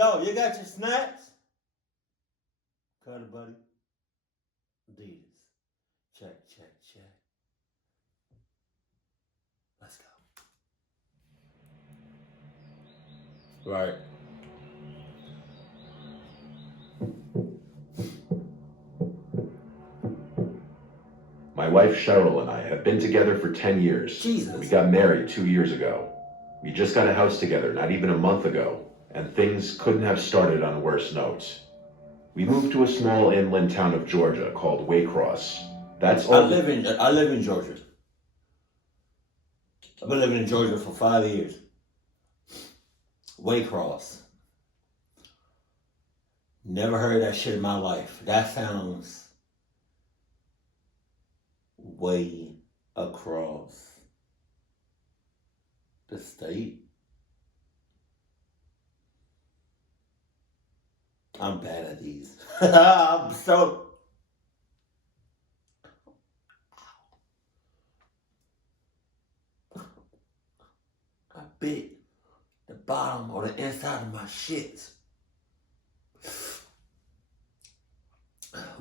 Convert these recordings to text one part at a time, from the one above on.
Yo, you got your snacks? Cutter buddy. Adidas. Check, check, check. Let's go. Right. My wife Cheryl and I have been together for 10 years. Jesus. We got married 2 years ago. We just got a house together not even a month ago, and things couldn't have started on worse notes. We moved to a small inland town of Georgia called Waycross. That's all. I live in Georgia. I've been living in Georgia for 5 years. Waycross. Never heard that shit in my life. That sounds way across the state. I'm bad at these. I'm so... I bit the bottom or the inside of my shits.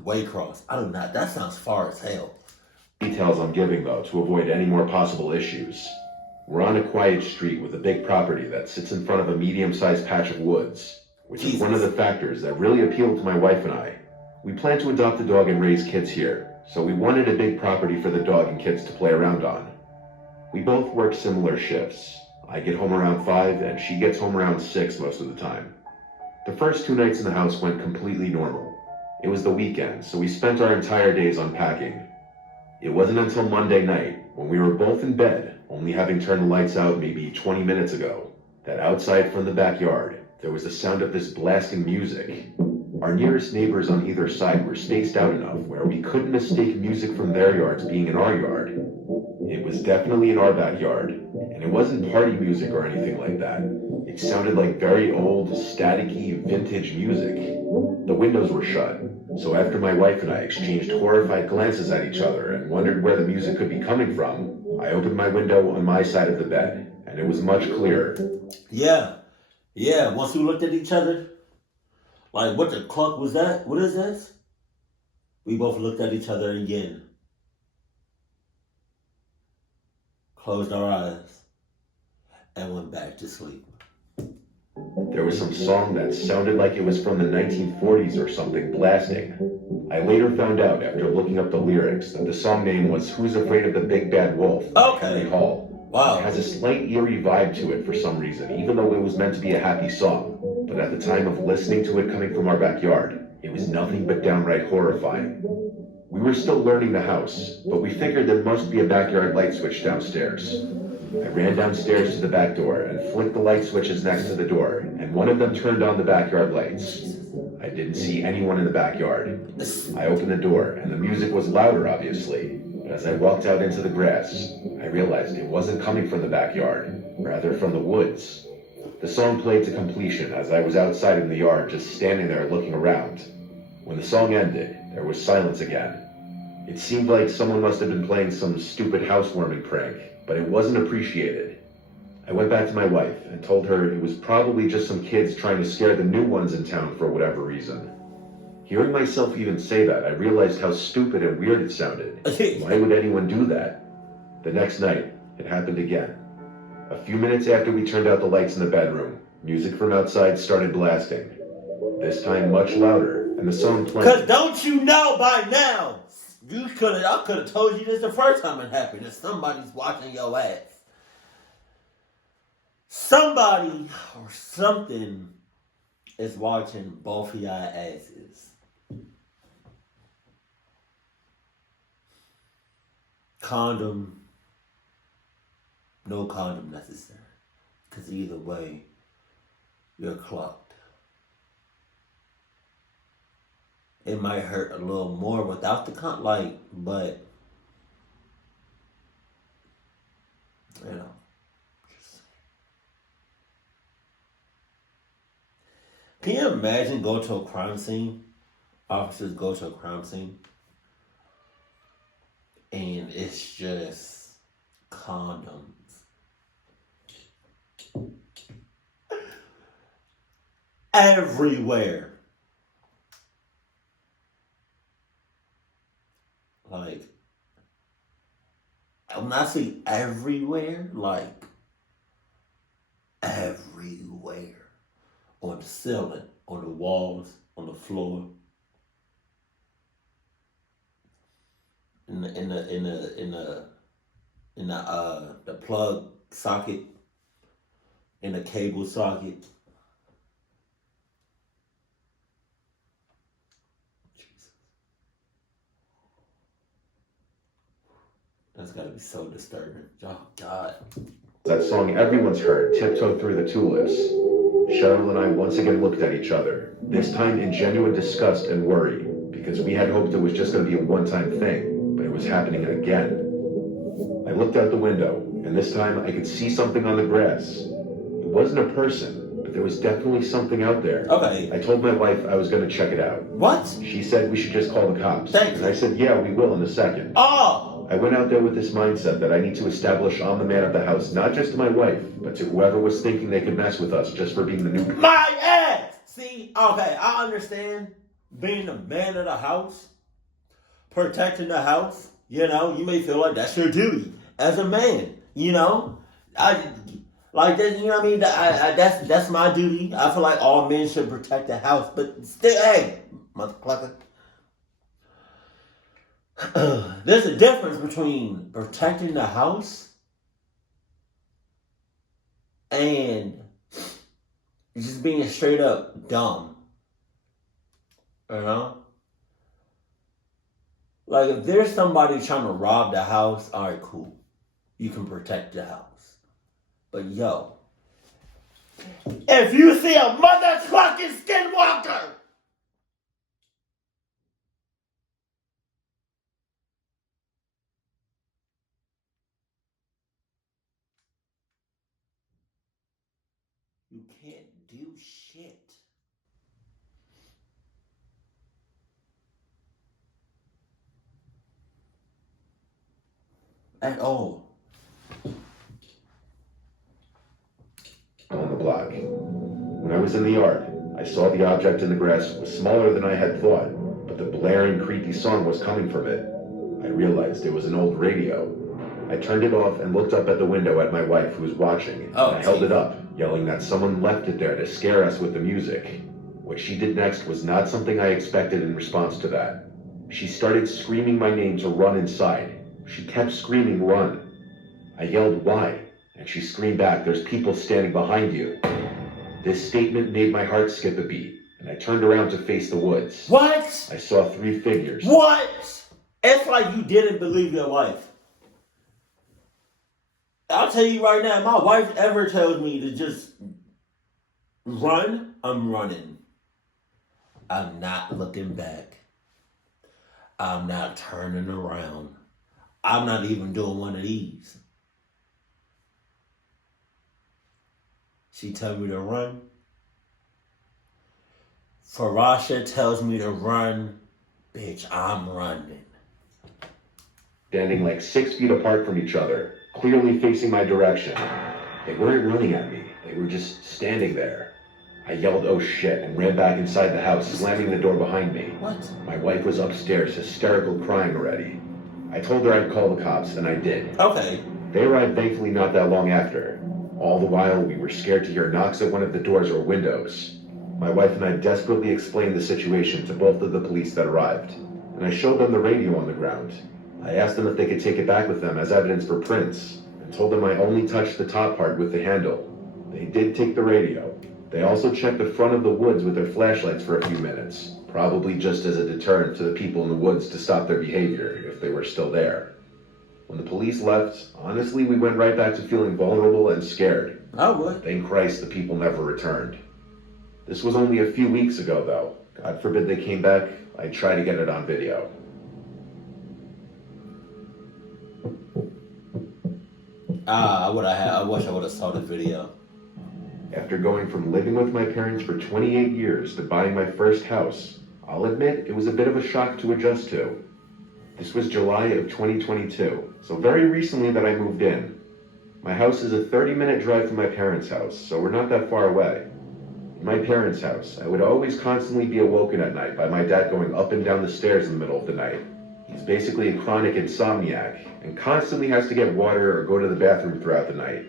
Waycross. I do not. That sounds far as hell. Details I'm giving, though, to avoid any more possible issues. We're on a quiet street with a big property that sits in front of a medium-sized patch of woods, which is one of the factors that really appealed to my wife and I. We plan to adopt a dog and raise kids here, so we wanted a big property for the dog and kids to play around on. We both work similar shifts. I get home around 5 and she gets home around 6 most of the time. The first 2 nights in the house went completely normal. It was the weekend, so we spent our entire days unpacking. It wasn't until Monday night, when we were both in bed, only having turned the lights out maybe 20 minutes ago, that outside from the backyard, there was the sound of this blasting music. Our nearest neighbors on either side were spaced out enough where we couldn't mistake music from their yards being in our yard. It was definitely in our backyard, and it wasn't party music or anything like that. It sounded like very old, staticky, vintage music. The windows were shut, so after my wife and I exchanged horrified glances at each other and wondered where the music could be coming from, I opened my window on my side of the bed, and it was much clearer. Yeah, once we looked at each other, like, what the cluck was that? What is this? We both looked at each other again. Closed our eyes, and went back to sleep. There was some song that sounded like it was from the 1940s or something blasting. I later found out after looking up the lyrics that the song name was Who's Afraid of the Big Bad Wolf by Henry Hall. Wow. It has a slight eerie vibe to it for some reason, even though it was meant to be a happy song. But at the time of listening to it coming from our backyard, it was nothing but downright horrifying. We were still learning the house, but we figured there must be a backyard light switch downstairs. I ran downstairs to the back door and flicked the light switches next to the door, and one of them turned on the backyard lights. I didn't see anyone in the backyard. I opened the door, and the music was louder, obviously. But as I walked out into the grass, I realized it wasn't coming from the backyard, rather from the woods. The song played to completion as I was outside in the yard just standing there looking around. When the song ended, there was silence again. It seemed like someone must have been playing some stupid housewarming prank, but it wasn't appreciated. I went back to my wife and told her it was probably just some kids trying to scare the new ones in town for whatever reason. Hearing myself even say that, I realized how stupid and weird it sounded. Why would anyone do that? The next night, it happened again. A few minutes after we turned out the lights in the bedroom, music from outside started blasting. This time much louder, and the song playing. Cause don't you know by now? I could have told you this the first time it happened. That somebody's watching your ass. Somebody or something is watching both of y'all asses. Condom. No condom necessary. Because either way, you're clocked. It might hurt a little more without the but you know. Can you imagine go to a crime scene? Officers go to a crime scene and it's just condoms everywhere. Like, when I say everywhere, like everywhere. On the ceiling, on the walls, on the floor, in the plug socket, in the cable socket. Jesus. That's gotta be so disturbing. Oh God. That song everyone's heard, Tiptoe Through the Tulips. Cheryl and I once again looked at each other, this time in genuine disgust and worry, because we had hoped it was just going to be a one-time thing, but it was happening again. I looked out the window, and this time I could see something on the grass. It wasn't a person, but there was definitely something out there. Okay. I told my wife I was going to check it out. What? She said we should just call the cops. Thank and you. I said, yeah, we will in a second. Oh! I went out there with this mindset that I need to establish I'm the man of the house, not just to my wife, but to whoever was thinking they could mess with us just for being the new... My ass! See, okay, I understand being the man of the house, protecting the house. You know, you may feel like that's your duty as a man. You know, like that. You know what I mean? That's my duty. I feel like all men should protect the house, but still, hey, motherfucker. There's a difference between protecting the house and just being straight up dumb. You know? Like, if there's somebody trying to rob the house, alright, cool. You can protect the house. But yo, if you see a motherfucking skinwalker, you can't do shit. At all. On the block. When I was in the yard, I saw the object in the grass was smaller than I had thought, but the blaring, creepy song was coming from it. I realized it was an old radio. I turned it off and looked up at the window at my wife, who was watching. Oh, I held it up, yelling that someone left it there to scare us with the music. What she did next was not something I expected in response to that. She started screaming my name to run inside. She kept screaming, "Run." I yelled, "Why?" And she screamed back, "There's people standing behind you." This statement made my heart skip a beat, and I turned around to face the woods. What? I saw 3 figures. What? It's like you didn't believe your wife. I'll tell you right now, if my wife ever tells me to just run, I'm running. I'm not looking back. I'm not turning around. I'm not even doing one of these. She tells me to run. Farasha tells me to run. Bitch, I'm running. Standing like 6 feet apart from each other, clearly facing my direction. They weren't running at me. They were just standing there. I yelled, "Oh shit," and ran back inside the house, slamming the door behind me. What? My wife was upstairs, hysterical, crying already. I told her I'd call the cops, and I did. Okay. They arrived thankfully not that long after. All the while, we were scared to hear knocks at one of the doors or windows. My wife and I desperately explained the situation to both of the police that arrived, and I showed them the radio on the ground. I asked them if they could take it back with them as evidence for prints, and told them I only touched the top part with the handle. They did take the radio. They also checked the front of the woods with their flashlights for a few minutes, probably just as a deterrent to the people in the woods to stop their behavior if they were still there. When the police left, honestly, we went right back to feeling vulnerable and scared. I would. Thank Christ the people never returned. This was only a few weeks ago, though. God forbid they came back, I'd try to get it on video. I wish I would have saw the video. After going from living with my parents for 28 years to buying my first house, I'll admit it was a bit of a shock to adjust to. This was July of 2022, so very recently that I moved in. My house is a 30-minute drive from my parents' house, so we're not that far away. In my parents' house, I would always constantly be awoken at night by my dad going up and down the stairs in the middle of the night. He's basically a chronic insomniac and constantly has to get water or go to the bathroom throughout the night.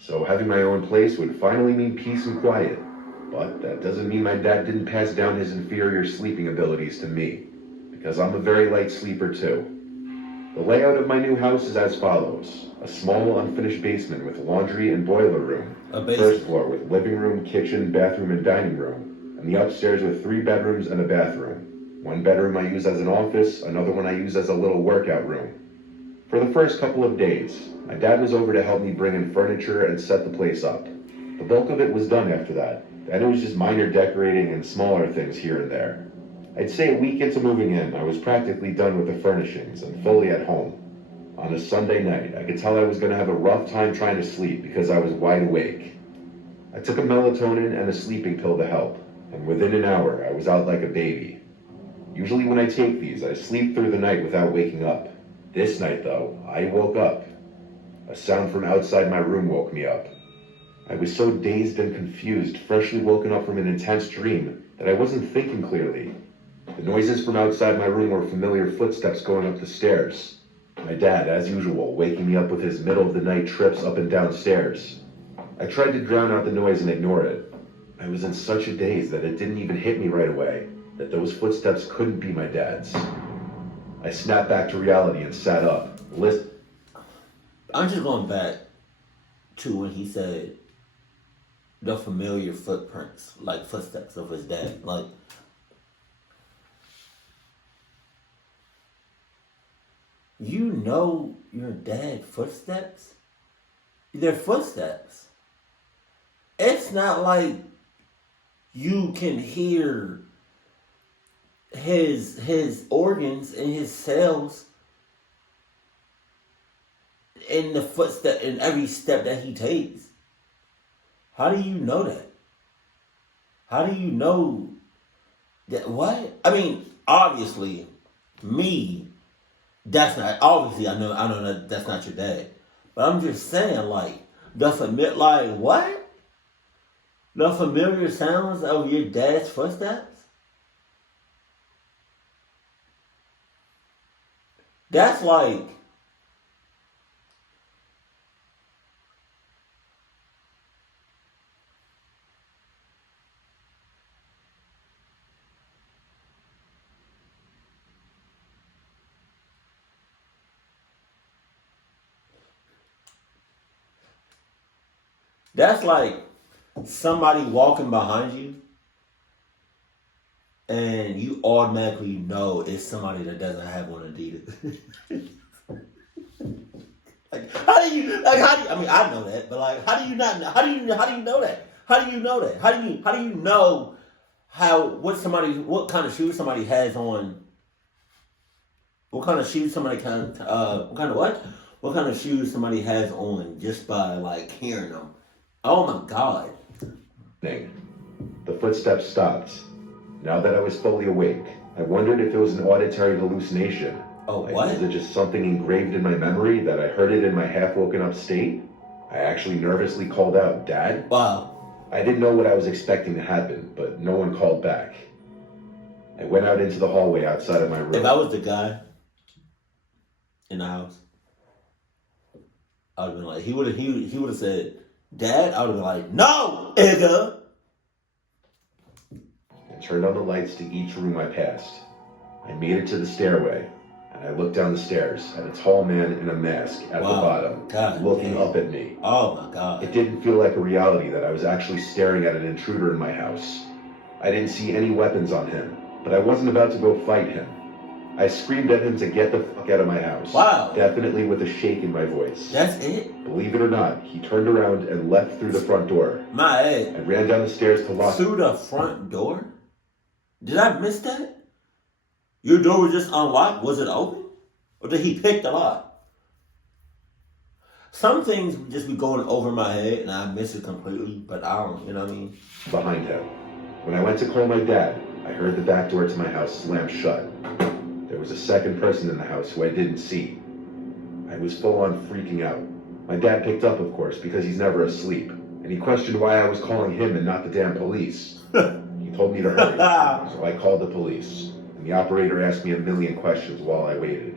So having my own place would finally mean peace and quiet. But that doesn't mean my dad didn't pass down his inferior sleeping abilities to me, because I'm a very light sleeper too. The layout of my new house is as follows. A small unfinished basement with laundry and boiler room. First floor with living room, kitchen, bathroom, and dining room. And the upstairs with 3 bedrooms and a bathroom. One bedroom I use as an office, another one I use as a little workout room. For the first couple of days, my dad was over to help me bring in furniture and set the place up. The bulk of it was done after that. Then it was just minor decorating and smaller things here and there. I'd say a week into moving in, I was practically done with the furnishings and fully at home. On a Sunday night, I could tell I was going to have a rough time trying to sleep because I was wide awake. I took a melatonin and a sleeping pill to help, and within an hour, I was out like a baby. Usually when I take these, I sleep through the night without waking up. This night, though, I woke up. A sound from outside my room woke me up. I was so dazed and confused, freshly woken up from an intense dream, that I wasn't thinking clearly. The noises from outside my room were familiar footsteps going up the stairs. My dad, as usual, waking me up with his middle-of-the-night trips up and down stairs. I tried to drown out the noise and ignore it. I was in such a daze that it didn't even hit me right away, that those footsteps couldn't be my dad's. I snapped back to reality and sat up. I'm just going back to when he said the familiar footprints, like footsteps of his dad. Like, you know your dad's footsteps? They're footsteps. It's not like you can hear his organs and his cells in the footstep in every step that he takes. How do you know that? How do you know that? What? I mean, obviously, me. That's not obviously. I know that that's not your dad, but I'm just saying, like what? The familiar sounds of your dad's footsteps. That's like. That's like somebody walking behind you and you automatically know it's somebody that doesn't have one Adidas. how do you I mean, I know that, but like how do you not how do you know that? How do you know that? How do you know what kind of shoes somebody has on? What kind of shoes somebody what kind of shoes somebody has on just by like hearing them? Oh my God. The footsteps stopped. Now that I was fully awake, I wondered if it was an auditory hallucination. Oh, like, what? Was it just something engraved in my memory that I heard it in my half-woken up state? I actually nervously called out, "Dad?" Wow. I didn't know what I was expecting to happen, but no one called back. I went out into the hallway outside of my room. If I was the guy in the house, I would have been like, he would have said, "Dad," I would have been like, "No, Edgar." I turned on the lights to each room I passed. I made it to the stairway, and I looked down the stairs at a tall man in a mask at the bottom, looking up at me. Oh my God. It didn't feel like a reality that I was actually staring at an intruder in my house. I didn't see any weapons on him, but I wasn't about to go fight him. I screamed at him to get the fuck out of my house. Wow. Definitely with a shake in my voice. That's it? Believe it or not, he turned around and left through the front door. My head. I ran down the stairs to lock. Through the front door? Did I miss that? Your door was just unlocked? Was it open? Or did he pick the lock? Some things just be going over my head and I miss it completely, but I don't, you know what I mean? Behind him. When I went to call my dad, I heard the back door to my house slam shut. There was a second person in the house who I didn't see. I was full on freaking out. My dad picked up, of course, because he's never asleep. and he questioned why I was calling him and not the damn police. He told me to hurry, so I called the police, and the operator asked me a million questions while I waited.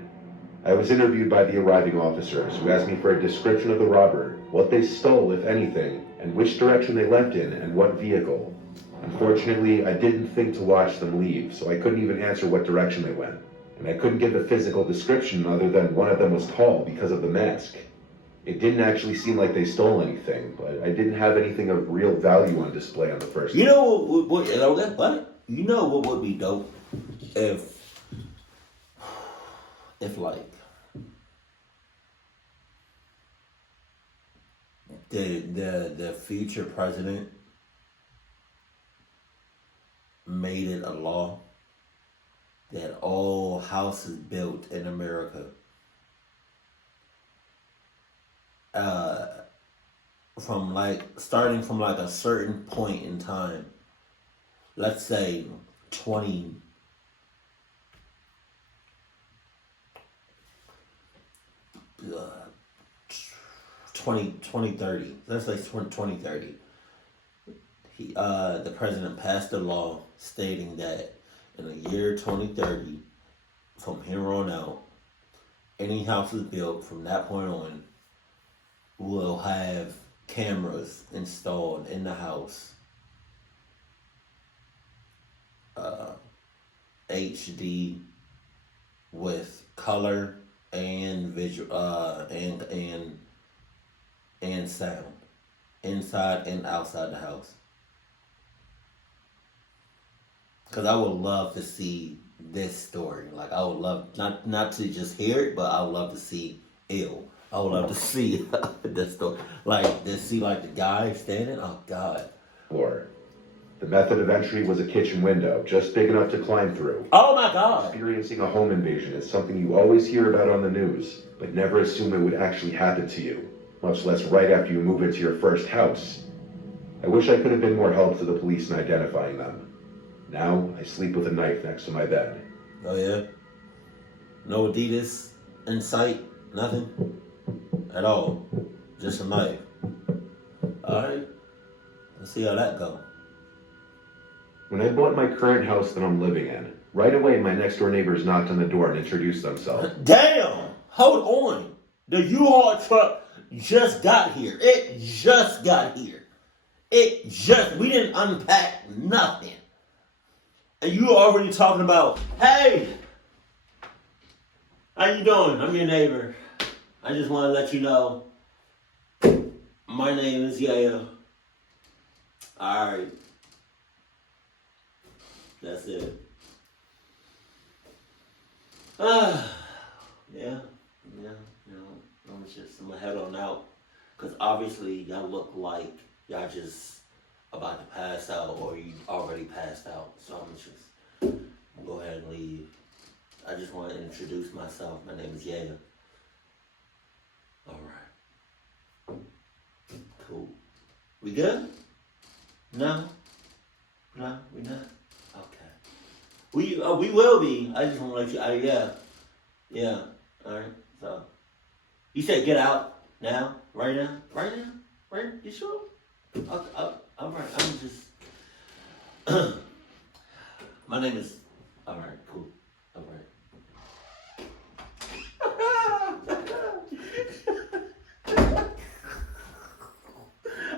I was interviewed by the arriving officers, who asked me for a description of the robber, what they stole, if anything, and which direction they left in, and what vehicle. Unfortunately, I didn't think to watch them leave, so I couldn't even answer what direction they went. And I couldn't give a physical description other than one of them was tall because of the mask. It didn't actually seem like they stole anything, but I didn't have anything of real value on display on the first You know what you know what would be dope if like the future president made it a law that all houses built in America from starting from a certain point in time, let's say 20 2030, let's say 2030, the president passed a law stating that in the year 2030, from here on out, any houses built from that point on will have cameras installed in the house, HD with color and visual and sound inside and outside the house. Cause I would love to see this story. Like I would love not to just hear it, but I would love to see ill. I would love to see this story. Like to see the guy standing. Oh God. floor. The method of entry was a kitchen window, just big enough to climb through. Oh my God. Experiencing a home invasion is something you always hear about on the news, but never assume it would actually happen to you, much less right after you move into your first house. I wish I could have been more help to the police in identifying them. Now, I sleep with a knife next to my bed. Oh yeah? No Adidas in sight? Nothing? At all? Just a knife? Alright. Let's see how that go. When I bought my current house that I'm living in, right away my next door neighbors knocked on the door and introduced themselves. Damn! Hold on! The U-Haul truck just got here. It just got here. We didn't unpack nothing. And you already talking about, hey, how you doing? I'm your neighbor. I just want to let you know, my name is Yaya. Alright. That's it. Yeah, I'm gonna head on out. Because obviously y'all look like y'all just about to pass out or you already passed out. So I'm gonna go ahead and leave. I just want to introduce myself. My name is Yaya. Alright. Cool. We good? No? No, we not? Okay. We will be. I just want to let you, yeah. Alright, so. You said get out now? Right now? Right now? Right? You sure? Alright, I'm just. My name is. Alright, cool. Alright.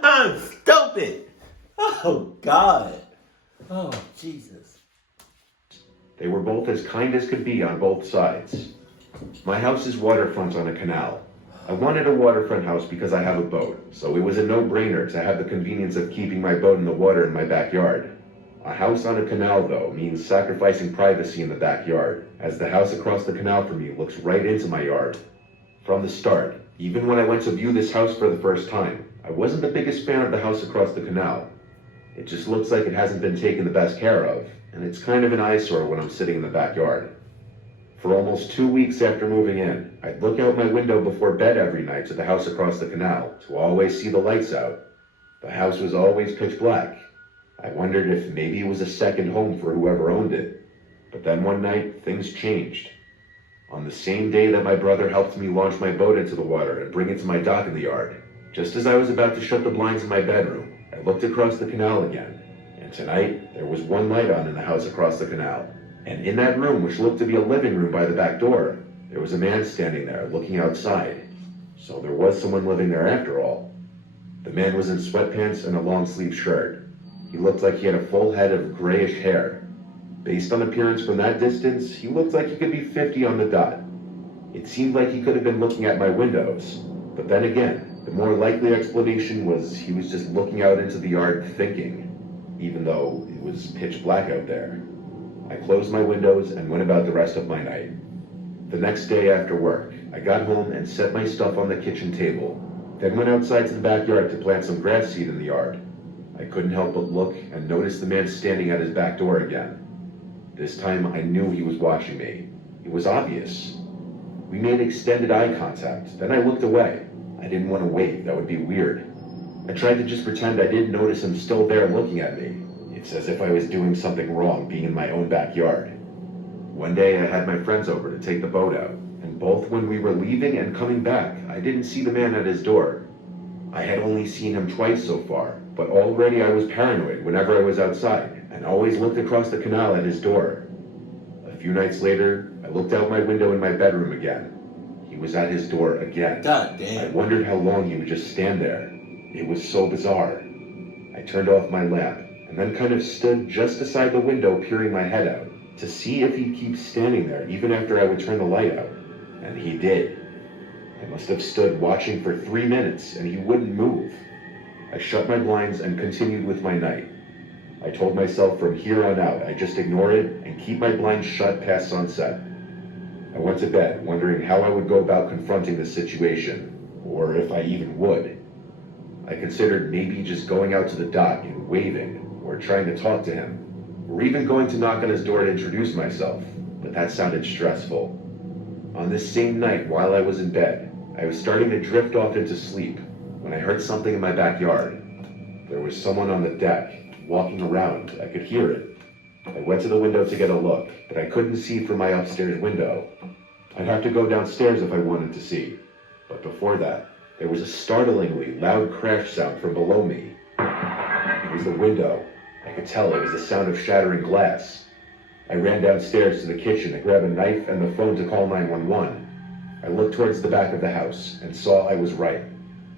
I'm stupid! Oh, God. Oh, Jesus. They were both as kind as could be on both sides. My house is waterfront on a canal. I wanted a waterfront house because I have a boat, so it was a no-brainer to have the convenience of keeping my boat in the water in my backyard. A house on a canal, though, means sacrificing privacy in the backyard, as the house across the canal from me looks right into my yard. From the start, even when I went to view this house for the first time, I wasn't the biggest fan of the house across the canal. It just looks like it hasn't been taken the best care of, and it's kind of an eyesore when I'm sitting in the backyard. For almost 2 weeks after moving in, I'd look out my window before bed every night to the house across the canal to always see the lights out. The house was always pitch black. I wondered if maybe it was a second home for whoever owned it. But then one night, things changed. On the same day that my brother helped me launch my boat into the water and bring it to my dock in the yard, Just as I was about to shut the blinds in my bedroom, I looked across the canal again, and tonight there was one light on in the house across the canal. And in that room, which looked to be a living room by the back door, there was a man standing there looking outside. So there was someone living there after all. The man was in sweatpants and a long-sleeve shirt. He looked like he had a full head of grayish hair. Based on appearance from that distance, he looked like he could be 50 on the dot. It seemed like he could have been looking at my windows. But then again, the more likely explanation was he was just looking out into the yard thinking, even though it was pitch black out there. I closed my windows and went about the rest of my night. The next day after work, I got home and set my stuff on the kitchen table, then went outside to the backyard to plant some grass seed in the yard. I couldn't help but look and notice the man standing at his back door again. This time I knew he was watching me. It was obvious. We made extended eye contact, then I looked away. I didn't want to wave, that would be weird. I tried to just pretend I didn't notice him still there looking at me. It's as if I was doing something wrong being in my own backyard. One day I had my friends over to take the boat out, and both when we were leaving and coming back, I didn't see the man at his door. I had only seen him twice so far, but already I was paranoid whenever I was outside, and always looked across the canal at his door. A few nights later, I looked out my window in my bedroom again. He was at his door again. God damn. I wondered how long he would just stand there. It was so bizarre. I turned off my lamp, and then kind of stood just beside the window peering my head out, to see if he'd keep standing there even after I would turn the light out. And he did. I must have stood watching for 3 minutes, and he wouldn't move. I shut my blinds and continued with my night. I told myself from here on out I'd just ignore it and keep my blinds shut past sunset. I went to bed, wondering how I would go about confronting the situation, or if I even would. I considered maybe just going out to the dock and waving, or trying to talk to him, or even going to knock on his door to introduce myself, but that sounded stressful. On this same night, while I was in bed, I was starting to drift off into sleep when I heard something in my backyard. There was someone on the deck, walking around. I could hear it. I went to the window to get a look, but I couldn't see from my upstairs window. I'd have to go downstairs if I wanted to see. But before that, there was a startlingly loud crash sound from below me. It was the window. I could tell it was the sound of shattering glass. I ran downstairs to the kitchen to grab a knife and the phone to call 911. I looked towards the back of the house and saw I was right.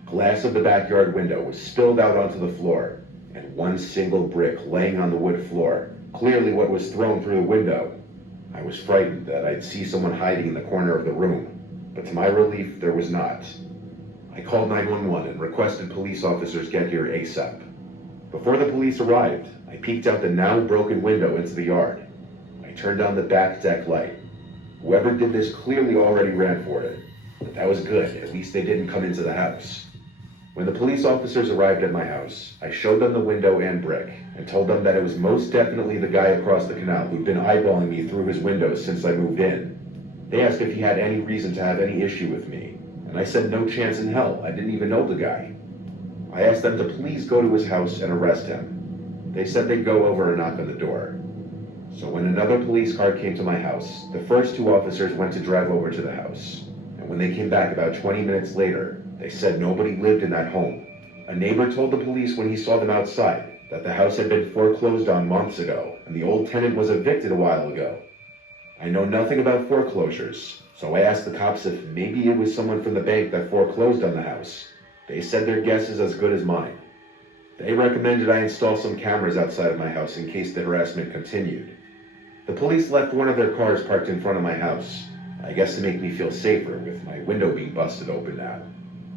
Glass of the backyard window was spilled out onto the floor, and one single brick laying on the wood floor, clearly what was thrown through the window. I was frightened that I'd see someone hiding in the corner of the room, but to my relief, there was not. I called 911 and requested police officers get here ASAP. Before the police arrived, I peeked out the now broken window into the yard. I turned on the back deck light. Whoever did this clearly already ran for it, but that was good. At least they didn't come into the house. When the police officers arrived at my house, I showed them the window and brick, and told them that it was most definitely the guy across the canal who'd been eyeballing me through his windows since I moved in. They asked if he had any reason to have any issue with me, and I said no chance in hell. I didn't even know the guy. I asked them to please go to his house and arrest him. They said they'd go over and knock on the door. So when another police car came to my house, the first two officers went to drive over to the house. And when they came back about 20 minutes later, they said nobody lived in that home. A neighbor told the police when he saw them outside that the house had been foreclosed on months ago, and the old tenant was evicted a while ago. I know nothing about foreclosures, so I asked the cops if maybe it was someone from the bank that foreclosed on the house. They said their guess is as good as mine. They recommended I install some cameras outside of my house in case the harassment continued. The police left one of their cars parked in front of my house, I guess to make me feel safer with my window being busted open now.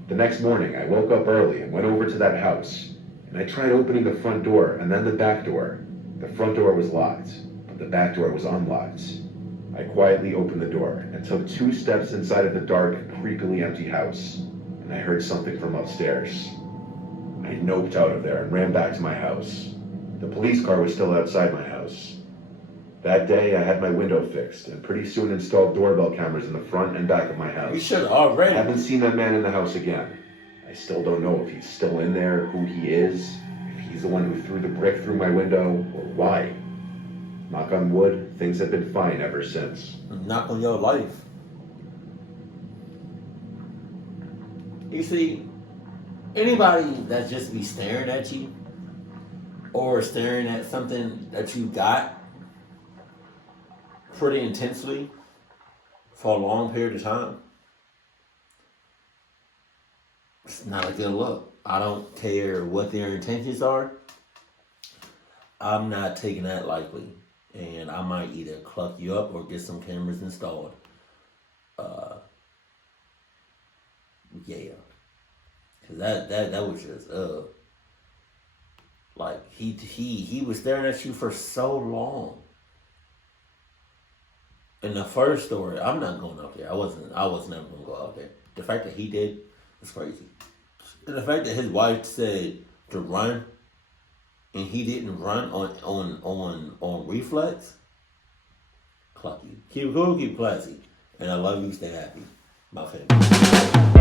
The next morning, I woke up early and went over to that house, and I tried opening the front door and then the back door. The front door was locked, but the back door was unlocked. I quietly opened the door and took 2 steps inside of the dark, creepily empty house, and I heard something from upstairs. I noped out of there and ran back to my house. The police car was still outside my house. That day, I had my window fixed and pretty soon installed doorbell cameras in the front and back of my house. You should already. I haven't seen that man in the house again. I still don't know if he's still in there, who he is, if he's the one who threw the brick through my window, or why. Knock on wood, things have been fine ever since. Knock on your life. You see, Anybody that just be staring at you or staring at something that you got pretty intensely for a long period of time, it's not a good look. I don't care what their intentions are. I'm not taking that lightly. And I might either cluck you up or get some cameras installed. Yeah. Cause that was just like he was staring at you for so long. In the first story, I'm not going up there. I was never gonna go out there. The fact that he did was crazy. And the fact that his wife said to run and he didn't run on reflex, cluck you. Keep cool, keep classy. And I love you, stay happy. My family.